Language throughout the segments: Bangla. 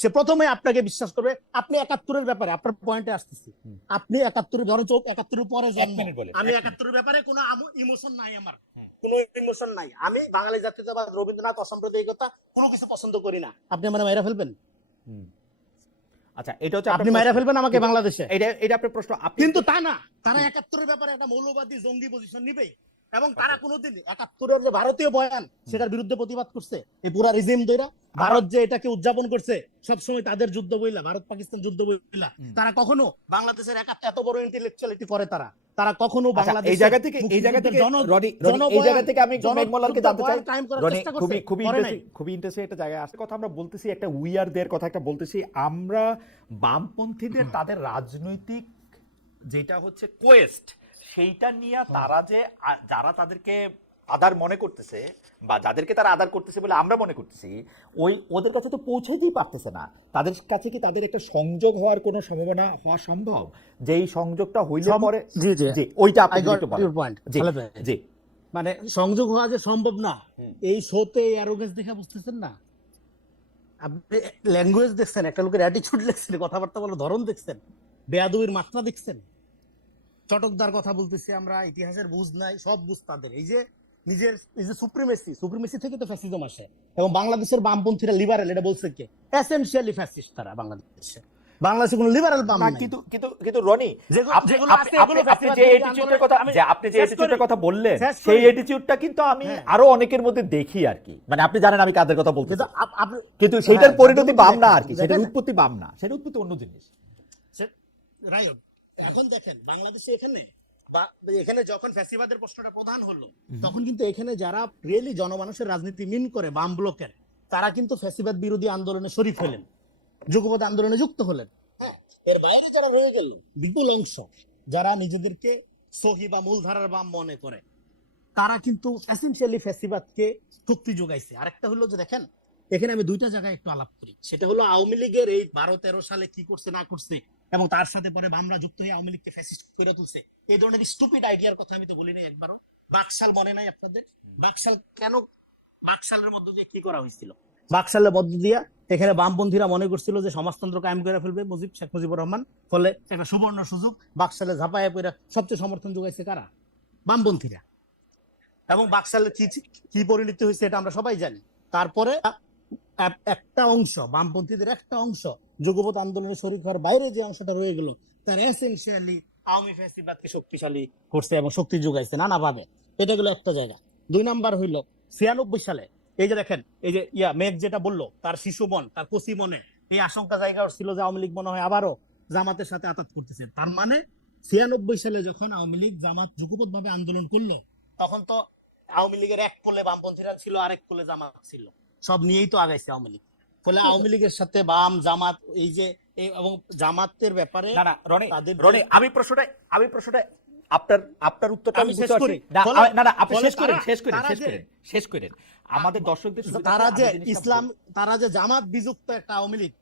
সে প্রথমে আপনাকে বিশ্বাস করবে। আপনি ৭১-এর ব্যাপারে আপনার পয়েন্টে আসতেছি, আপনি ৭১ ধরেন ৭১ পরে জন্ম, আমি ৭১-এর ব্যাপারে কোনো ইমোশন নাই, আমার কোনো ইমোশন নাই, আমি বাঙালি জাতীয়তাবাদ, রবীন্দ্রনাথ, অসাম্প্রদায়িকতা কোনো কিছু পছন্দ করি না। আপনি আমার মাইরা ফেলবেন? আচ্ছা, এটা হচ্ছে আপনি মাইরা ফেলবেন আমাকে বাংলাদেশে? এটা আপনার প্রশ্ন। কিন্তু তা না, তারা ৭১-এর ব্যাপারে একটা মৌলবাদী জঙ্গি পজিশন নিবেই, এবং তারা কোনোদিন ৭১-এর যে ভারতীয় বয়ান সেটার বিরুদ্ধে প্রতিবাদ করছে। এই পুরা রিজিম দইরা ভারত যে এটাকে উদযাপন করছে সবসময় তাদের যুদ্ধ বইলা, ভারত পাকিস্তান যুদ্ধ বইলা, তারা কখনো বাংলাদেশের এত বড় ইন্টেলেকচুয়ালিটি করে তারা কখনো বাংলাদেশ এই জায়গা থেকে আমি মেঘমলালকে জানতে চাই, খুবই ইন্টারেস্টিং একটা জায়গায় আসছে কথা আমরা বলতেছি, একটা উইয়ারদের কথা একটা বলতেছি আমরা, বামপন্থীদের তাদের রাজনৈতিক যেটা হচ্ছে কোয়েস্ট, সেইটা নিয়ে তারা যে যারা তাদেরকে আদার মনে করতেছে বা যাদেরকে তারা আদার করতেছে বলে আমরা মনে করতেছি, ওদের কাছে তো পৌঁছাইতেই পারতেছে না। তাদের কাছে কি তাদের একটা সংযোগ হওয়ার কোনো সম্ভাবনা হওয়া সম্ভব? যে এই সংযোগটা হইলে পরে জি ওইটা আপনি একটু বলেন। জি, মানে সংযোগ হওয়া যে সম্ভব না, এই শোতে অ্যারোগেন্স দেখে বুঝতেছেন না? আপনি ল্যাঙ্গুয়েজ দেখছেন, একটা লোকের অ্যাটিটিউড দেখছেন, কথাবার্তা বলার ধরন দেখছেন, বেয়াদবির মাত্রা দেখছেন। চটকদার কথা বলতেছি আমরা, ইতিহাসের বুঝ নাই, সব বুঝ তাদের। এই যে নিজের এই যে সুপ্রিমেসি থেকে তো ফ্যাসিজম আসে, এবং বাংলাদেশের বামপন্থীরা লিবারেল, এটা বলছে কে? এসেনশিয়ালি ফ্যাসিস্ট তারা বাংলাদেশে কোনো লিবারেল বাম নাই। কিন্তু রনি, আপনি যে অ্যাটিটিউডের কথা বললেন, সেই অ্যাটিটিউডটা কিন্তু আমি আরো অনেকের মধ্যে দেখি আর কি। মানে আপনি জানেন আমি কাদের কথা বলতেছি, কিন্তু সেইটার পরিণতি বাম না আর কি, সেটার উৎপত্তি বাম না, সেটার উৎপত্তি অন্য জিনিস। এখন দেখেন বাংলাদেশে এখানে যখন ফ্যাসিবাদের প্রশ্নটা প্রধান হলো, তখন কিন্তু এখানে যারা রিয়েলি জনমানুষের রাজনীতি মিন করে বাম ব্লকের, তারা কিন্তু ফ্যাসিবাদ বিরোধী আন্দোলনে শরীক হলেন, যুগপৎ আন্দোলনে যুক্ত হলেন। হ্যাঁ, এর বাইরে যারা রয়ে গেল বিপুল অংশ, যারা নিজেদেরকে সহি বা মূলধারার বাম মনে করে, তারা কিন্তু এসেনশিয়ালি ফ্যাসিবাদকে শক্তি যোগাইছে। আরেকটা হলো যে দেখেন, এখানে আমি দুইটা জায়গায় একটু আলাপ করি, সেটা হলো আওয়ামী লীগের এই 12-13 সালে কি করছে না করছে, এবং তার সাথে পরে বামরা যুক্ত হয়ে আওয়ামী লীগকে ফ্যাসিস্ট করে তুলছে। এই ধরনের স্টুপিড আইডিয়ার কথা আমি তো বলি নাই একবারও। বাকশাল মনে নাই আপনাদের? বাকশালের মধ্য দিয়ে কি করা হয়েছিল? বাকশালের মধ্য দিয়ে এখানে বামপন্থীরা মনে করছিল যে সমাজতন্ত্র কায়েম করে ফেলবে শেখ মুজিবুর রহমান, ফলে একটা সুবর্ণ সুযোগ, বাকশালে ঝাঁপায় পড়ে সবচেয়ে সমর্থন যোগাইছে কারা? বামপন্থীরা। এবং বাকশালের কি পরিণতি হয়েছে এটা আমরা সবাই জানি। তারপরে একটা অংশ, বামপন্থীদের একটা অংশ যুগপৎ আন্দোলনে শরীক হওয়ার বাইরে যে অংশটা রয়ে গেল, তার এসেনশিয়ালি আওয়ামী ফ্যাসিবাদকে শক্তিশালী করছে এবং শক্তি যোগাইছে নানাভাবে। এটা গেল একটা জায়গা। 2 নাম্বার হইল 96 সালে, এই যে দেখেন, এই যে মেঘ যেটা বললো, তার শিশু মন, তার কচি মনে এই আশঙ্কা জায়গা ছিল যে আওয়ামী লীগ মনে হয় আবারও জামাতের সাথে আঘাত করতেছে। তার মানে 96 সালে যখন আওয়ামী লীগ জামাত যুগপৎ ভাবে আন্দোলন করলো, তখন তো আওয়ামী লীগের এক কোলে বামপন্থীরা ছিল, আরেক কোলে জামাত ছিল, সব নিয়েই তো আগাইছে আওয়ামী লীগ। ফলে আওয়ামী লীগের সাথে বাম জামাত, এই যে এবং জামাতের ব্যাপারে রনি, আমি প্রশ্নটা আপনার উত্তরটা আমি বুঝতে পারছি না, আপনি শেষ করেন আমাদের দর্শকদের। তারা যে জামাত বিযুক্ত একটা আওয়ামী লীগ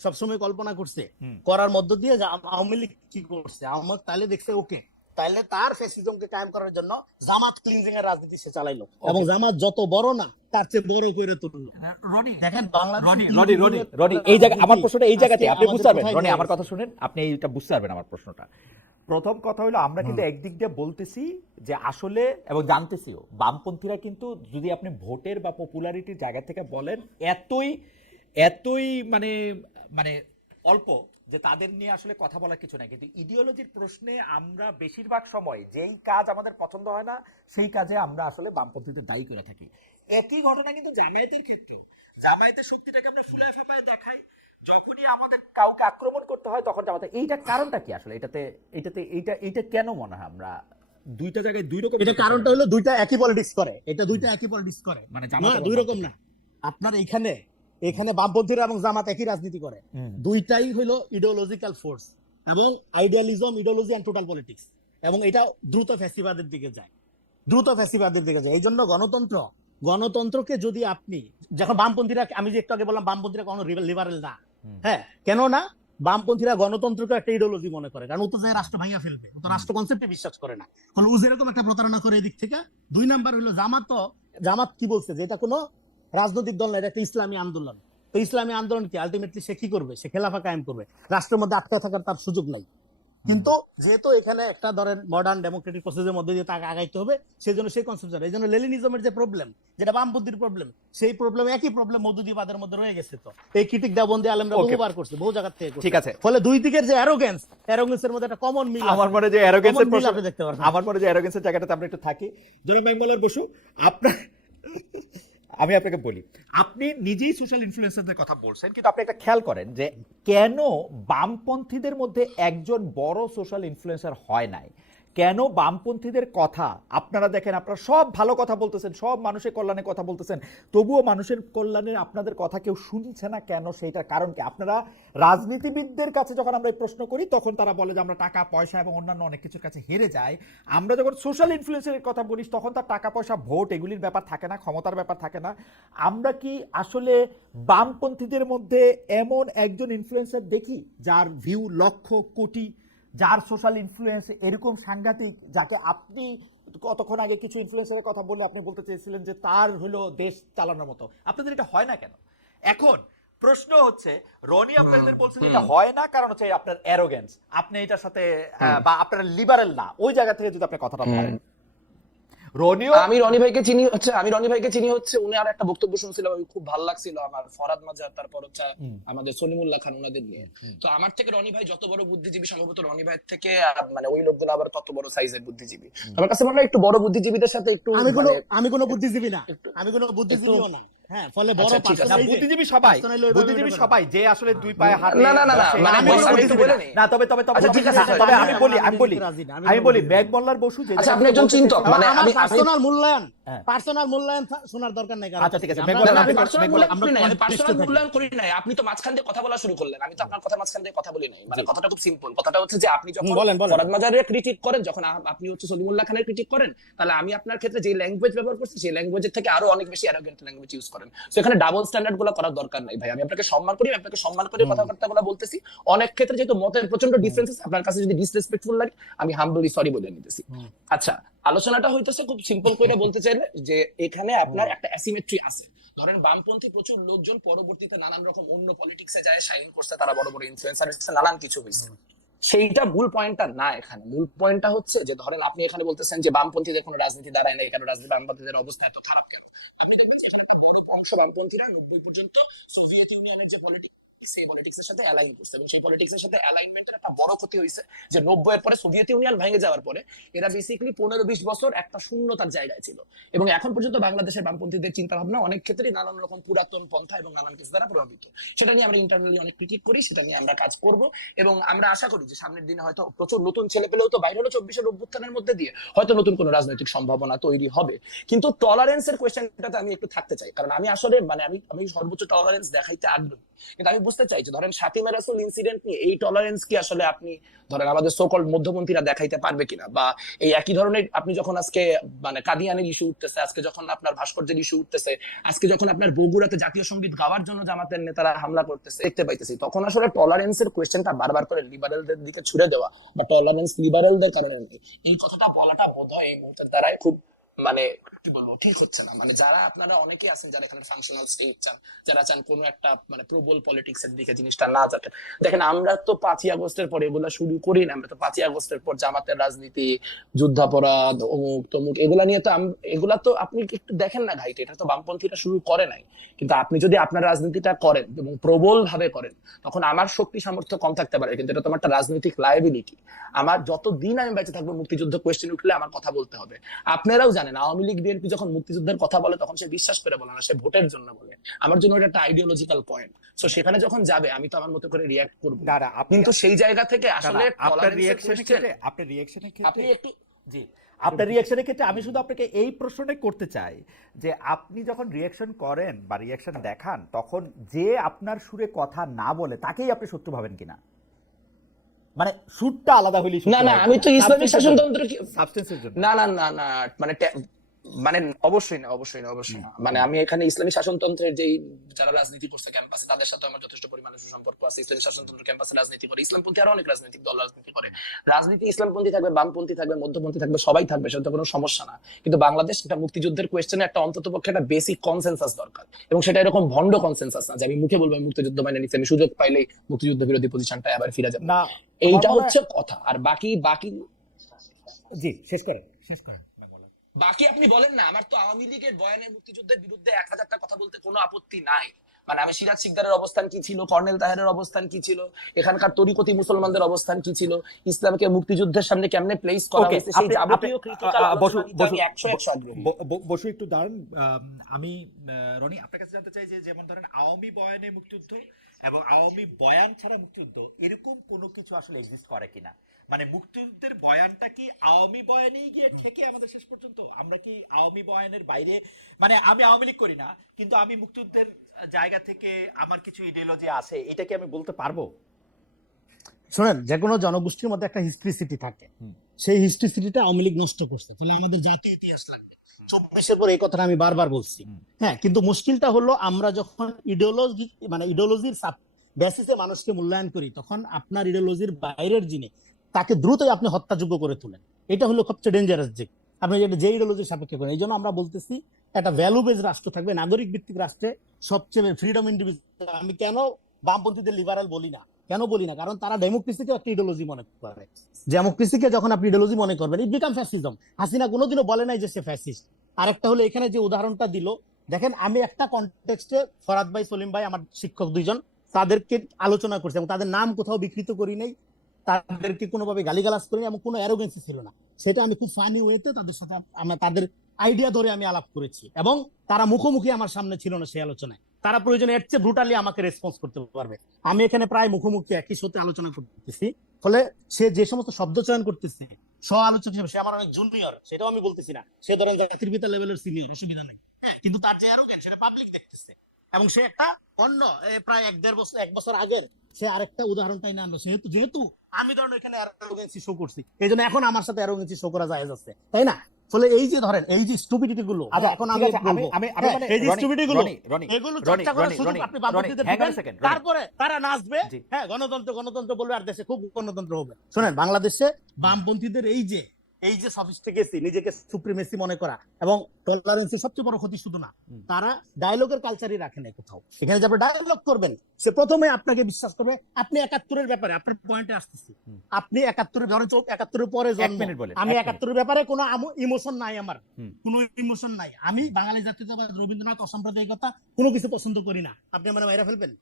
সবসময় কল্পনা করছে, করার মধ্য দিয়ে আওয়ামী লীগ কি করছে, আওয়ামী তাহলে দেখছে ওকে, তাহলে তার ফ্যাসিজমকে কায়েম করার জন্য জামাত ক্লিনজিং এর রাজনীতি সে চালাইলো, এবং জামাত যত বড় না তার চেয়ে বড় করে তুললো। দেখেন রনি, এই জায়গা আমার প্রশ্নটা এই জায়গাতে আপনি বুঝতে পারবেন। রনি, আমার কথা শুনেন, আপনি এইটা বুঝতে পারবেন আমার প্রশ্নটা। প্রথম কথা হলো, আমরা কিন্তু একদিক দিয়ে বলতেছি যে আসলে, এবং জানতেছিও, বামপন্থীরা কিন্তু যদি আপনি ভোটের বা পপুলারিটির জায়গা থেকে বলেন, এতই মানে মানে অল্প যে তাদের নিয়ে আসলে কথা বলার কিছু নাই। কিন্তু ইডিওলজির প্রশ্নে আমরা বেশিরভাগ সময় যেই কাজ আমাদের পছন্দ হয় না, সেই কাজে আমরা আসলে বামপন্থীদের দায়ী করে থাকি। একই ঘটনা কিন্তু জামায়াতের ক্ষেত্রেও। জামায়াতের শক্তিটাকে আমরা ফুলায় ফাঁপায় দেখাই, যখনই আমাদের কাউকে আক্রমণ করতে হয় তখন জামাতে। এইটা কারণটা কি আসলে? এইটা কেন মনে হয় আমরা দুইটা জায়গায় দুই রকম? এটা কারণটা হলো দুইটা একই পলিটিক্স করে, দুইটা একই পলিটিক্স করে, মানে জামাত দুই রকম না। আপনার এখানে বামপন্থীরা এবং জামাত একই রাজনীতি করে, দুইটাই হলো ইডিওলজিক্যাল ফোর্স, এবং idealism, ideology and total politics, এবং এটা দ্রুত ফ্যাসিবাদের দিকে যায়। এই জন্য গণতন্ত্রকে যদি আপনি, যখন বামপন্থীরা, আমি যে একটু আগে বললাম বামপন্থীরা কোনো লিবারেল না, হ্যাঁ, কেন না? বামপন্থীরা গণতন্ত্রকে একটা ইডিওলজি মনে করে, কারণ ও তো যায় রাষ্ট্র ভাঙিয়া ফেলবে, ও তো রাষ্ট্র কনসেপ্টে বিশ্বাস করে না। ফলে ও যেরকম একটা প্রতারণা করে এদিক থেকে। 2 নাম্বার হলো জামাত কি বলছে, যে এটা কোনো রাজনৈতিক দল না, এটা একটা ইসলামী আন্দোলন। তো ইসলামী আন্দোলন কি আলটিমেটলি সে কি করবে? সে খেলাফা কায়েম করবে, রাষ্ট্রের মধ্যে আটকে থাকার তার সুযোগ নাই। কিন্তু যেহেতু এখানে একটা ধরেন মডার্ন ডেমোক্রেটিক প্রসেসের মধ্যে দিয়ে তাকে আগাইতে হবে, সেই জন্য সেই কনসেপ্ট, এই জন্য লেনিনিজমের যে প্রবলেম, যেটা বাম বুদ্ধির প্রবলেম, সেই প্রবলেম একই প্রবলেম মৌদুদিবাদের মধ্যে রয়ে গেছে। তো এই ক্রিটিক দেওবন্দি আলেমরা Okay. বহুবার করছে, বহু জায়গা থেকে করছে। ঠিক আছে। ফলে দুই দিকের যে অ্যারোগেন্সের মধ্যে একটা কমন মিল আমার মনে হয় যে অ্যারোগেন্সের Common মিল আপনি দেখতে পারবেন। আমার মনে হয় যে অ্যারোগেন্সের জায়গাটাতে আমরা একটু থাকি। জনাব মাইমুল্লাহ বসু, আপনার আমি আপনাকে বলি, আপনি নিজেই সোশ্যাল ইনফ্লুয়েন্সারদের কথা বলছেন, কিন্তু আপনি একটা খেয়াল করেন যে কেন বামপন্থীদের মধ্যে একজন বড় সোশ্যাল ইনফ্লুয়েন্সার হয় নাই? কেন বামপন্থীদের কথা আপনারা দেখেন, আপনারা সব ভালো কথা বলতেছেন, সব মানুষের কল্যাণে কথা বলতেছেন, তবুও মানুষের কল্যাণে আপনাদের কথা কেউ শুনছে না কেন? সেইটার কারণ কি? আপনারা রাজনীতিবিদদের কাছে যখন আমরা এই প্রশ্ন করি, তখন তারা বলে যে আমরা টাকা পয়সা এবং অন্যান্য অনেক কিছুর কাছে হেরে যাই। আমরা যখন সোশ্যাল ইনফ্লুয়েন্সের কথা বলি, তখন তার টাকা পয়সা, ভোট, এগুলির ব্যাপার থাকে না, ক্ষমতার ব্যাপার থাকে না। আমরা কি আসলে বামপন্থীদের মধ্যে এমন একজন ইনফ্লুয়েন্সার দেখি যার ভিউ লক্ষ কোটি, যার সোশ্যাল ইনফ্লুয়েন্স এরকম সাংঘাতিক, যাকে আপনি কতক্ষণ আগে কিছু ইনফ্লুয়েন্সারের কথা বলে আপনি বলতে চেয়েছিলেন যে তার হলো দেশ চালানোর মতো? আপনাদের এটা হয় না কেন? এখন প্রশ্ন হচ্ছে, রনি আপনাদের বলছেন এটা হয় না কারণ হচ্ছে আপনার অ্যারোগেন্স, আপনি এটার সাথে বা আপনারা লিবারেল না, ওই জায়গা থেকে যদি আপনি কথাটা বলেন। রনিও আমি রনি ভাইকে চিনি হচ্ছে উনি আর একটা বক্তব্য শুনছিলাম, আমি খুব ভালো লাগছিল আমার, ফরাদ মাজার, তারপর হচ্ছে আমাদের সলিমুল্লাহ খান, ওনাদের নিয়ে। তো আমার থেকে রনি ভাই যত বড় বুদ্ধিজীবী, সম্ভবত রনি ভাইয়ের থেকে মানে ওই লোকগুলো আবার তত বড় সাইজের বুদ্ধিজীবী। আমার কাছে মনে হয় একটু বড় বুদ্ধিজীবীদের সাথে একটু আমি কোনো বুদ্ধিজীবী না, আমি কোনো বুদ্ধিজীবীও না। হ্যাঁ, ফলে বড় আচ্ছা, ঠিক আছে। personal বুদ্ধিজীবী সবাই, personal ওইভাবে বুদ্ধিজীবী ওইভাবে সবাই যে আসলে দুই পায়ে হাঁটে, না, না, না, না, বসে, মানে আমি আমি কোনো একটু বুদ্ধিজীবী বলে না। নিই। না, তবে আচ্ছা, ঠিক আছে, তবে আমি বলি, আমি রাজি না, আমি বলি কোনো মেঘ মোল্লার বসু যে আচ্ছা, আপনি একজন চিন্তক, মানে আমার আমি পার্সোনাল মূল্যায়ন, হ্যাঁ। পার্সোনাল মূল্যায়ন শোনার দরকার নাই কারণ। আচ্ছা, ঠিক আছে, আমরা- মেঘ মোল্লার, আমি আপনি- পার্সোনাল মেঘ মূল্যায়ন মোল্লার, করি নাই, আমি আমরা পার্সোনাল কনটেক্সটে মূল্যায়ন করি নাই। আপনি তো মাঝখান দিয়ে কথা বলা শুরু করলেন, আমি তো আপনার কথা মাঝখান দিয়ে কথা বলি নাই। মানে কথাটা খুব সিম্পল, কথাটা হচ্ছে যে আপনি যখন বলেন। ফরাদ মাজারের ক্রিটিক করেন, যখন আপনি হচ্ছে সলিমুল্লাহ খানের ক্রিটিক করেন, তাহলে আমি আপনার ক্ষেত্রে যে ল্যাঙ্গুয়েজ ব্যবহার করছি, সেই ল্যাঙ্গুয়েজের থেকে আরো অনেক বেশি অ্যারোগেন্ট ল্যাঙ্গুয়েজ ইউজ করেন। সো এখানে ডাবল স্ট্যান্ডার্ড গুলো করার দরকার নাই ভাই। আমি আপনাকে সম্মান করি, আপনাকে সম্মান করে কথাবার্তাগুলো বলতেছি। অনেক ক্ষেত্রে যেহেতু মতের প্রচন্ড ডিফারেন্স, আপনার কাছে যদি ডিসরেসপেক্টফুল লাগে, আমি হামবলি সরি বলে নিতেছি। আচ্ছা, আলোচনাটা হইতেছে খুব সিম্পল করে বলতে চাইলে যে এখানে আপনার একটা অ্যাসিমেট্রি আছে। ধরেন বামপন্থী প্রচুর লোকজন পরবর্তীতে নানান রকম অন্য পলিটিক্সে যায়, শাইন করছে, তারা বড় বড় ইনফ্লুয়েন্সার হচ্ছে, নানান কিছু হয়েছে। সেইটা মূল পয়েন্টটা না। এখানে মূল পয়েন্টটা হচ্ছে যে ধরেন আপনি এখানে বলতেছেন যে বামপন্থীদের কোনো রাজনীতি দাঁড়ায় না, কেন রাজনীতি, বামপন্থীদের অবস্থা এত খারাপ কেন? আপনি দেখবেন যে একটা বড় অংশ বামপন্থীরা 90 পর্যন্ত সোভিয়েত ইউনিয়নের যে পলিটিক্স, সেই পলিটিক্সের সাথে অ্যালাইন করছে, এবং সেই পলিটিক্সের সাথে অ্যালাইনমেন্টের একটা বড় ক্ষতি হয়েছে যে 90 এর পরে সোভিয়েত ইউনিয়ন ভেঙে যাওয়ার পরে এরা বেসিক্যালি 15-20 বছর একটা শূন্যতার জায়গায় ছিল। এবং এখন পর্যন্ত বাংলাদেশের বামপন্থীদের চিন্তা ভাবনা অনেক ক্ষেত্রেই নানান রকম পুরাতন পন্থা এবং নানান কিছু দ্বারা প্রভাবিত। সেটা নিয়ে আমরা ইন্টারনালি অনেক ক্রিটিক করি, সেটা নিয়ে আমরা কাজ করব, এবং আমরা আশা করি যে সামনের দিনে হয়তো প্রচুর নতুন ছেলে পেলেও তো বাইরে হলো 24-এর অভ্যুত্থানের মধ্যে দিয়ে হয়তো নতুন কোনো রাজনৈতিক সম্ভাবনা তৈরি হবে। কিন্তু টলারেন্সের কোয়েশ্চেনটাতে আমি একটু থাকতে চাই, কারণ আমি আসলে মানে আমি সর্বোচ্চ টলারেন্স দেখাইতে আগ্রহী। কিন্তু আমি বুঝতে চাই যে ধরেন ফাতিমা রাসূল ইনসিডেন্ট নিয়ে এই টলারেন্স কি আসলে আপনি ধরেন আমাদের সোকল্ড মধ্যপন্থীরা দেখাইতে পারবে কিনা, বা এই একই ধরনের আপনি যখন আজকে মানে কাদিয়ানের ইস্যু উঠতেছে, আজকে যখন আপনার ভাস্কর্যের ইস্যু উঠতেছে, আজকে যখন আপনার বগুড়াতে জাতীয় সঙ্গীত গাওয়ার জন্য জামাতের নেতারা হামলা করতেছে দেখতে পাইতেছি, তখন আসলে টলারেন্সের কোয়েশ্চেনটা বারবার করে লিবারেলদের দিকে ছুড়ে দেওয়া বা টলারেন্স লিবারেলদের কারণে এই কথাটা বলাটা বোধহয় এই মুহূর্তের দ্বারাই খুব মানে কি বলবো ঠিক হচ্ছে না। মানে যারা আপনারা অনেকেই আছেন যারা এখানে ফাংশনাল স্টেট চান, যারা চান কোনো একটা মানে প্রবল পলিটিক্স এর দিকে জিনিসটা না যাতে। দেখেন আমরা তো 5ই আগস্টের পর এগুলা শুরু করি না, আমরা তো 5ই আগস্টের পর জামাতের রাজনীতি, যুদ্ধাপরাধ, অমুক তমুক, এগুলা নিয়ে তো এগুলা তো আপনি একটু দেখেন না ঘাইতে, এটা তো বামপন্থীরা শুরু করে নাই। কিন্তু আপনি যদি আপনার রাজনীতিটা করেন এবং প্রবল ভাবে করেন, তখন আমার শক্তি সামর্থ্য কম থাকতে পারে, কিন্তু এটা তো আমার একটা রাজনৈতিক লায়াবিলিটি। আমার যতদিন আমি বেঁচে থাকবো মুক্তিযুদ্ধ কোয়েশ্চেন উঠলে আমার কথা বলতে হবে। আপনারাও জানেন আওয়ামী লীগ বিএনপি যখন মুক্তিযুদ্ধের কথা বলে তখন সে বিশ্বাস করে বলে না, সে ভোটের জন্য বলে। আমার জন্য এটা একটা আইডিওলজিক্যাল পয়েন্ট। সো সেখানে যখন যাবে আমি তো আমার মতো করে রিঅ্যাক্ট করব, কিন্তু সেই জায়গা থেকে আসলে আপনার রিঅ্যাকশনের ক্ষেত্রে আপনি একটু জি আপনার রিঅ্যাকশনের ক্ষেত্রে আমি শুধু আপনাকে এই প্রশ্নটাই করতে চাই যে আপনি যখন রিঅ্যাকশন করেন বা রিঅ্যাকশন দেখান, তখন যে আপনার সুরে কথা না বলে তাকেই আপনি শত্রু ভাবেন কিনা? মানে সুরটা আলাদা হইলে না না, আমি তো ইসলামিক শাসনতন্ত্র সাবস্টেন্সের জন্য না না না না মানে মানে অবশ্যই না। মানে আমি এখানে ইসলামী শাসনতন্ত্রের যেই যারা রাজনীতি করছে ক্যাম্পাসে তাদের সাথে আমার যথেষ্ট পরিমাণে সুসম্পর্ক আছে। ইসলামী শাসনতন্ত্র ক্যাম্পাসে রাজনীতি করে ইসলামপন্থী আরো অনেক রাজনৈতিক দল রাজনীতি করে। রাজনীতি ইসলামপন্থী থাকবে, বামপন্থী থাকবে, মধ্যপন্থী থাকবে, সবাই থাকবে, সেটা তো কোনো সমস্যা না। কিন্তু বাংলাদেশ একটা মুক্তিযুদ্ধের কোয়েশ্চেনে একটা অন্ততপক্ষে একটা বেসিক কনসেনসাস দরকার, এবং সেটা এরকম ভন্ড কনসেনসাস না যে আমি মুখে বলবো আমি মুক্তিযুদ্ধ মানে নিচ্ছি, আমি সুযোগ পাইলেই মুক্তিযুদ্ধ বিরোধী পজিশনটা আবার ফিরে যাবো। না, এইটা আমার মনে হচ্ছে কথা। আর বাকি জি শেষ করেন। বাকি আপনি বলেন না। আমার তো আওয়ামী লীগের বয়ানে মুক্তিযুদ্ধের বিরুদ্ধে 1000টা কথা বলতে কোনো আপত্তি নাই। মানে আমি সিরাজ শিকদারের অবস্থান কি ছিল, কর্নেল তাহেরের অবস্থান কি ছিল, এখানকার তরিকতি মুসলমানদের অবস্থান কি ছিল, ইসলামকে মুক্তিযুদ্ধের সামনে কেমনে প্লেস করা ওকে, হয়েছে, সেই যাবতীয় ক্রিটিক্যাল বসু আলোচনা আমি 100 আগ্রহী। বসু একটু দাঁড়ান। আমি রনি আপনার কাছে জানতে চাই যে যেমন ধরেন আওয়ামী বয়ানে মুক্তিযুদ্ধ এবং আওয়ামী বয়ান ছাড়া মুক্তিযুদ্ধ এরকম কোনো কিছু আসলে এক্সিস্ট করে কিনা, মানে মুক্তিযুদ্ধের বয়ানটা কি আওয়ামী বয়ানেই গিয়ে থেকে আমাদের শেষ পর্যন্ত, আমরা কি আওয়ামী বয়ানের বাইরে, মানে আমি আওয়ামী লীগ করি না কিন্তু আমি মুক্তিযুদ্ধের জায়গা থেকে আমার কিছু ইডিওলজি আছে, এটা কি আমি বলতে পারবো? শোনেন, যে কোনো জনগোষ্ঠীর মধ্যে একটা হিস্ট্রিসিটি থাকে, সেই হিস্ট্রিসিটিটা আওয়ামী লীগ নষ্ট করছে। তাহলে আমাদের জাতীয় ইতিহাস লাগবে। 24-এর পর এই কথাটা আমি বারবার বলছি। হ্যাঁ, কিন্তু মুশকিলটা হলো আমরা যখন ইডিওলজির বেসিসে মানুষকে মূল্যায়ন করি, তখন আপনার ইডিওলজির বাইরের জিনে তাকে দ্রুতই আপনি হত্যাযোগ্য করে তোলেন। এটা হলো সবচেয়ে ডেঞ্জারাস দিক। আপনি যে ইডিওলজির সাপেক্ষে করেন। এই জন্য আমরা বলতেছি একটা ভ্যালু বেজ রাষ্ট্র থাকবে, নাগরিক ভিত্তিক রাষ্ট্রে সবচেয়ে ফ্রিডম ইন্ডিভিজুয়াল। আমি কেন বামপন্থীদের লিবারাল বলি না, কারণ তারা ডেমোক্রেসিকে একটা ইডিওলজি মনে করে। ডেমোক্রেসিকে যখন আপনি ইডিওলজি মনে করবেন, ইট বিকাম ফ্যাসিজম। হাসিনা কোনোদিনও বলে নাই যে সে ফ্যাসিস্ট। আরেকটা হলো এখানে যে উদাহরণটা দিল, দেখেন আমি একটা কনটেক্সটে ফরাদ ভাই, সলিম ভাই, আমার শিক্ষক দুইজন, তাদেরকে আলোচনা করছি এবং তাদের নাম কোথাও বিকৃত করি নাই, তাদেরকে কোনোভাবে গালিগালাজ করিনি এবং কোনো অ্যারোগেন্সি ছিল না। সেটা আমি খুব ফানি ওয়েতে তাদের সাথে তাদের আইডিয়া ধরে আমি আলাপ করেছি, এবং তারা মুখোমুখি আমার সামনে ছিল না সেই আলোচনায়। তারা প্রয়োজনে এর চেয়ে ব্রুটালি আমাকে রেসপন্স করতে পারবে। আমি এখানে প্রায় মুখোমুখি একই সাথে আলোচনা করতেছি, ফলে সে যে সমস্ত শব্দ চয়ন করতেছে সহ আলোচক হিসেবে সে আমার অনেক জুনিয়র, সেটাও আমি বলতেছি না। সে ধরেন জাতির পিতা লেভেলের সিনিয়র, অসুবিধা নেই। হ্যাঁ, কিন্তু তার যে অ্যারোগেন্স সেটা পাবলিক দেখতেছে, এবং সে একটা অন্য প্রায় 1 বছর আগের সে আরেকটা উদাহরণটাই না আনলো। যেহেতু আমি ধরেন এখানে অ্যারোগেন্সি শো করছি, এই জন্য এখন আমার সাথে অ্যারোগেন্সি শো করা জায়েজ আছে, তাই না? ফলে এই যে ধরেন এই যে স্টুপিডিটি গুলো, এখন আমি এই যে স্টুপিডিটি গুলো এগুলো চর্চা করার সুযোগ আপনি বামপন্থীদের দিবেন, তারপরে তারা নাচবে, হ্যাঁ গণতন্ত্র বলবে, আর দেশে খুব গণতন্ত্র হবে। শোনেন, বাংলাদেশে বামপন্থীদের এই যে সফিস্টিকেসি, নিজেকে সুপ্রিমেসি মনে করা এবং টলারেন্সের সবচেয়ে বড় ক্ষতি শুধু না, তারা ডায়লগের কালচারই রাখে না কোথাও। এখানে যে আপনি ডায়লগ করবেন, সে প্রথমে আপনাকে বিশ্বাস করবে। আপনি 71-এর ব্যাপারে, আপনার পয়েন্টে আসতেছি, আপনি 71-এর ধরেন 71-এর পরে জন্ম, আমি 71-এর ব্যাপারে কোনো ইমোশন নাই, আমার কোনো ইমোশন নাই। আমি বাঙালি জাতীয়তাবাদ, রবীন্দ্রনাথ, অসাম্প্রদায়িকতা কোনো কিছু পছন্দ করি না। আপনি আমার মাইরা ফেলবেন?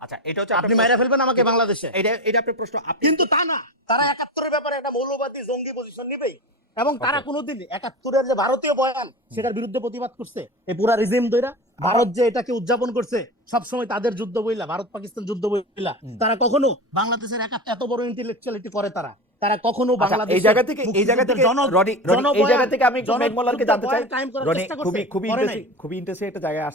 আচ্ছা, এটা হচ্ছে আপনি মাইরা ফেলবেন আমাকে বাংলাদেশে? এটা আপনার প্রশ্ন। কিন্তু তা না, তারা 71-এর ব্যাপারে একটা মৌলবাদী জঙ্গি পজিশন নিবেই, এবং তারা কোনোদিন 71-এর যে ভারতীয় বয়ান সেটার বিরুদ্ধে প্রতিবাদ করছে। এই পুরা রিজিম দইরা ভারত যে এটাকে উদযাপন করছে সবসময় তাদের যুদ্ধ বইলা, ভারত পাকিস্তান যুদ্ধ বইলা, তারা কখনো বাংলাদেশের এত বড় ইন্টেলেকচুয়ালিটি করে তারা কখনো বাংলাদেশ এই জায়গা থেকে রনি এই জায়গা থেকে আমি মেঘমল্লালকে জানতে চাই। রনি খুবই ইন্টারেস্টিং একটা জায়গায়